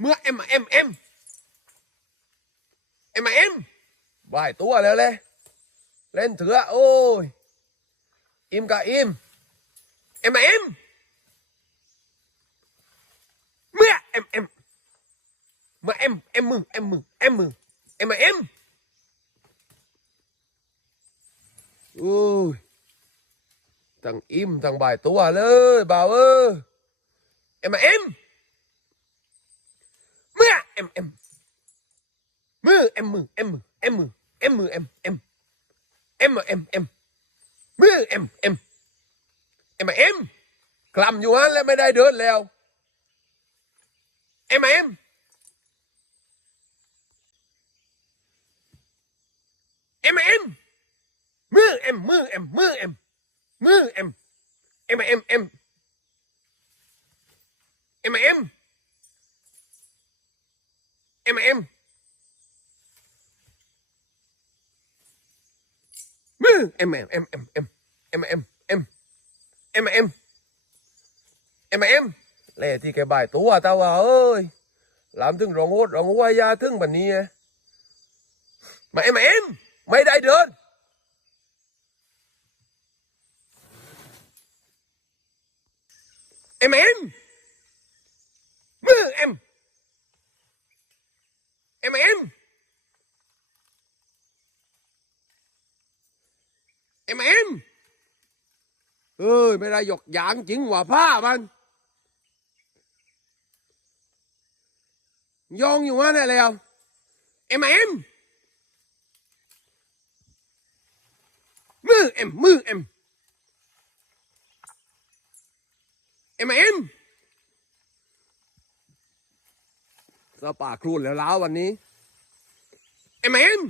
mưa em mà em em. Em mà em. Vài tú à, lên lên thử ạ im cả im. Em mà em. Mưa em em. Mà em em em mừng em mừng. Em mà thằng im thằng bài tú à lơ ơi em mà em. M M มือ M มือ M มือ M มือ M มือ M M M M M มือ M M M M กลัมอยู่ฮะแล้วไม่ได้เดินแล้ว M M เอ็มือ็มือมือเอ็มมือเอ็มมือเอ็มมือเอ็มเอ็มเอ็มเอ็มเอ็มเอ็ม em em. Em em em em em em. Em em em. Em em. Em em. Lẹ thì cái bài tú à tao à ơi. Làm thương rộng hốt rộng hoa ra thương bản ni mà em em. Mày đại được em em. เอ้ยไม่ได้หยกหยางจริงว่าผ้ามันยองอยู่ว่าเนี่ยแล้วเอ็มเอ็มมือเอ็มมือเอ็มเอ็มเอ็มสป่าครูนแล้วล้าวันนี้เอ็มเอ็ม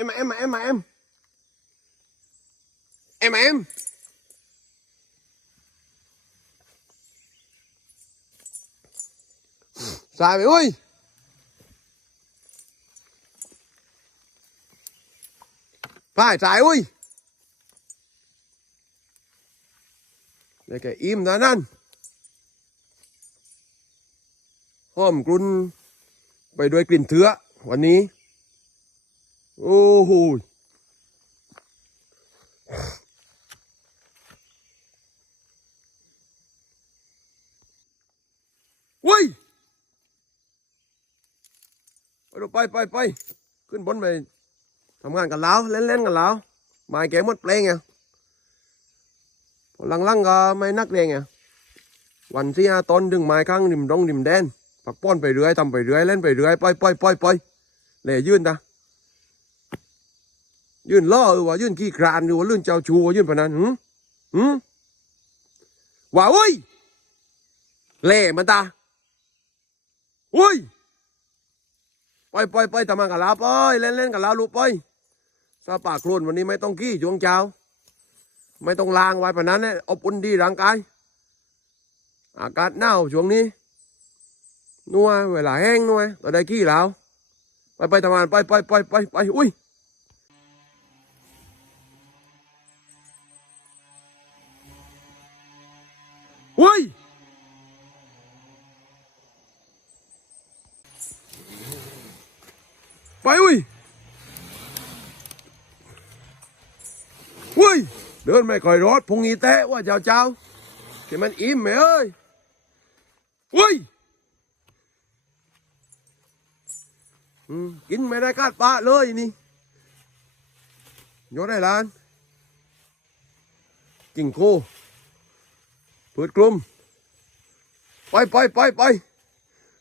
em mà em mà em mà, em. Em mà, em. Dài mày ơi phải trái ơi để cái im đó năn. Hôm grun hôm คุณไปด้วยกลิ่นเถื่อวันนี้ โอ้โหยเว้ยไปดูไปไปไป ขึ้นบนไปทำงานกันแล้วเล่นเล่นกันแล้วไมาแกหมดเพลงไงพอหลังๆก็ไม่นักเลงไงวันที่ห้าตอนดึงไม้ข้างริมดงริมแดน ปักป้อนไปเรื่อยทำไปเรื่อยเล่นไปเรื่อยไปไปไปไปเลยยื่นตา ยื่นล่อเออว่ายื่นขี้ครานอยู่ว่าลื่นเจ้าชูว่ายื่นพนันหืมหืมว่าเว้ยเล่มันตาเว้ยไปไปไปทำงานกับลาไปเล่นเล่นกับลาลูกไปซาปากโคลนวันนี้ไม่ต้องกี้จวงเจ้า ไม่ต้องล้างไว้ปะนั้นเนี่ยอบอุ่นดีร่างกายอากาศหนาวช่วงนี้นัวเวลาแห้งนัวก็ได้กี้แล้วไปไปทำงานไปไปไปไปไปอุ้ย อุ้ยไปอุ้ยอุ้ยเดินไม่ค่อยรอดพุงอีแตะว่าเจ้าเจ้าแกมันอิ่มไหมเอ้ยอุ้ยกินไม่ได้กาดปลาเลยนี่ยกได้ล้านกิ่งโค พืชกลุ่มไปไปไปไป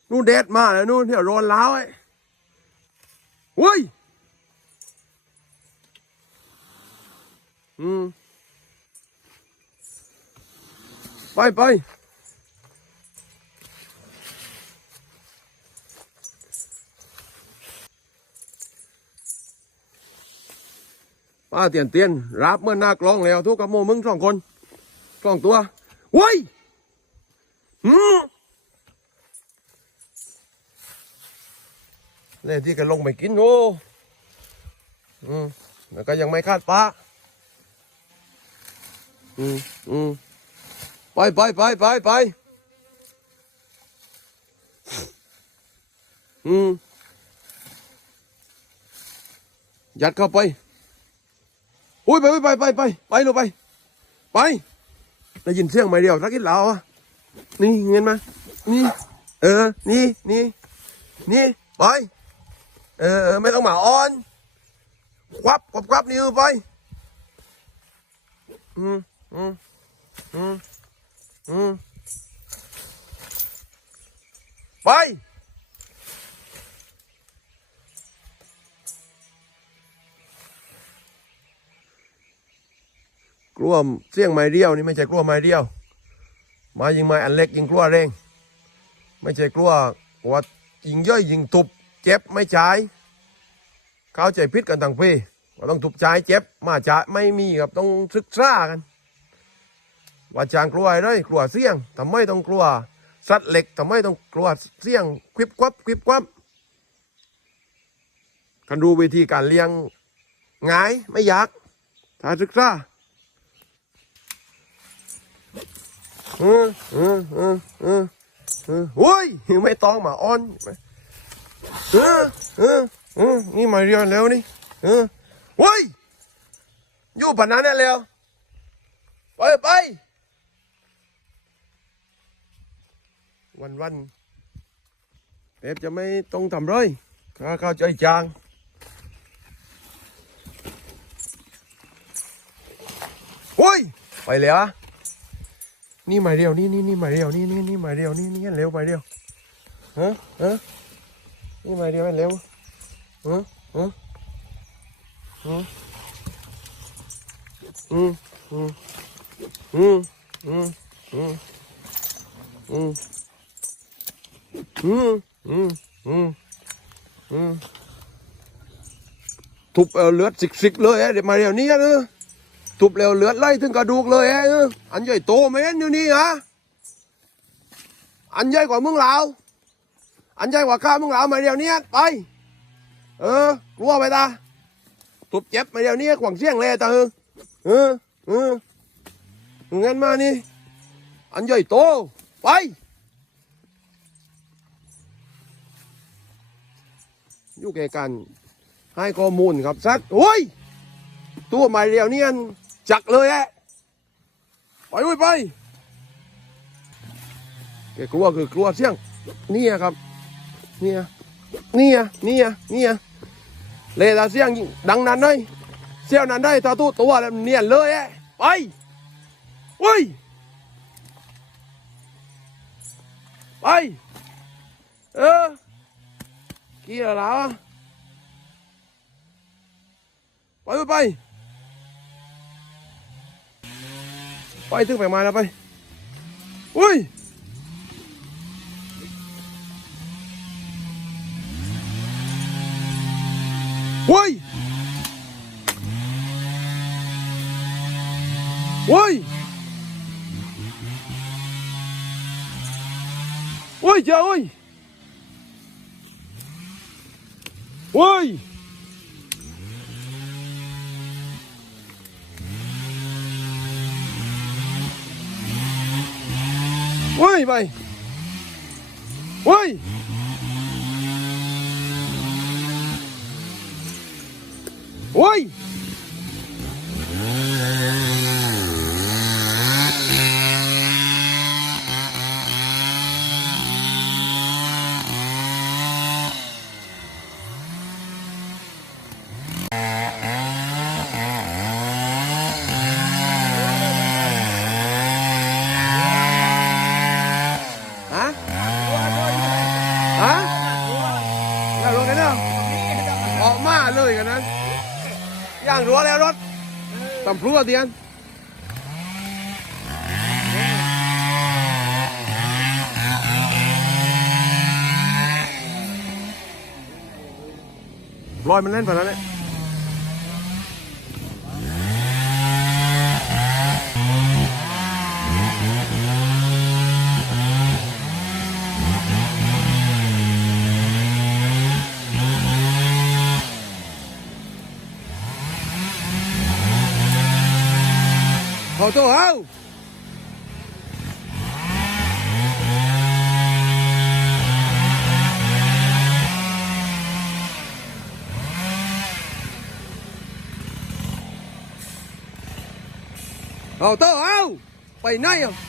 นู่นแดดมาแล้วนู่นเที่ยร้อนล้าวไอ้เฮ้ยอืมไปไปป้าเตียนเตียนรับเมื่อหน้ากลองแล้วทุกกับโมมึงสองคนสองตัว เว้ยหืมเนี่ยที่กันลงไปกินโอ้อืมแล้วก็ยังไม่คาดปลาอืมอืมไปไปไปไปไปอืมยัดเข้าไป อุ้ยไปไปไปไปไปลูกไป ไป ได้ยินเสียงไหมเดียวสักกินเหลาอะนี่เงินมา นี่ เออ นี่ นี่ นี่ไปเออ ไม่ต้องหมาอ้อน ควับควับควับนิ้วไป อืมอืมอืมอืมไป กลัวเสียงไม้เดียวนี่ไม่ใช่กลัวไม้เดียวไม้ยิงไม้อันเล็กยิงกลัวเร่ง ไม่ใช่กลัวว่ายิงย่อยยิงตุบเจ็บไม่ใช่เข้าใจพิษกันต่างพี่ว่าต้องทุบใจเจ็บมาจะไม่มีครับต้องศึกษากัน ว่าจางกลัวอะไรกลัวเสียงทำไมต้องกลัวสัตว์เหล็กทำไมต้องกลัวเสียงควิบควับควิบควับกันดูวิธีการเลี้ยงง่ายไม่ยากถ้าศึกษา เออเออเออเออเออโอ้ยไม่ต้องมาอ้อนเออเออเออนี่มาเรียนแล้วนี่เออโอ้ยอยู่ปนนั้นแล้วไปไปวันวันเป๊บจะไม่ต้องทำเลยข้าเข้าใจจางโอ้ย ไปแล้วอะ นี่มาเร็วนี่นี่นี่มาเร็วนี่นี่นี่มาเร็วนี่นี่เร็วมาเร็วฮะฮะนี่มาเร็วเร็วฮะฮะฮะอืมอืมอืมอืมอืมอืมอืมอืมอืมอืมทุบเอาเลือดสิกๆเลยเดี๋ยวมาเร็วนี่นะ ทุบเร็วเลือดไล่ถึงกระดูกเลยเอ้อันใหญ่โตไหมนอยู่นี่ฮะอันใหญ่กว่ามึงเหลาอันใหญ่กว่าข้ามึงเหลามาเดี๋ยวนี้ไป เออกลัวไปตาทุบเจ็บมาเดี๋ยวนี้ขวางเสี่ยงเลยตาเออเออเออเงินมานี่อันใหญ่โตไปอยู่แก่กันให้ข้อมูลครับสัตว์โอ้ยตัวใหม่เดียวนี่อัน จักเลยแอะไปด้วยไปแกกลัวคือกลัวเสี่ยงนี่อะครับนี่อะนี่อะนี่อะนี่อะเลยตาเสี่ยงดังนั้นได้เสี้ยวนั้นได้ตาตู้ตัวแล้วเนียนเลยแอะไปเว้ยไปเออกี่ยวแล้วะไปไปไป Bay thức phải mai là bay. Ui. Ui. Ui. Ui trời ơi. Ui. Uy, bay! Uy! Uy! Tam plúa, Dian. Lôi mình lên vào đó đấy. ลอยมันเล่น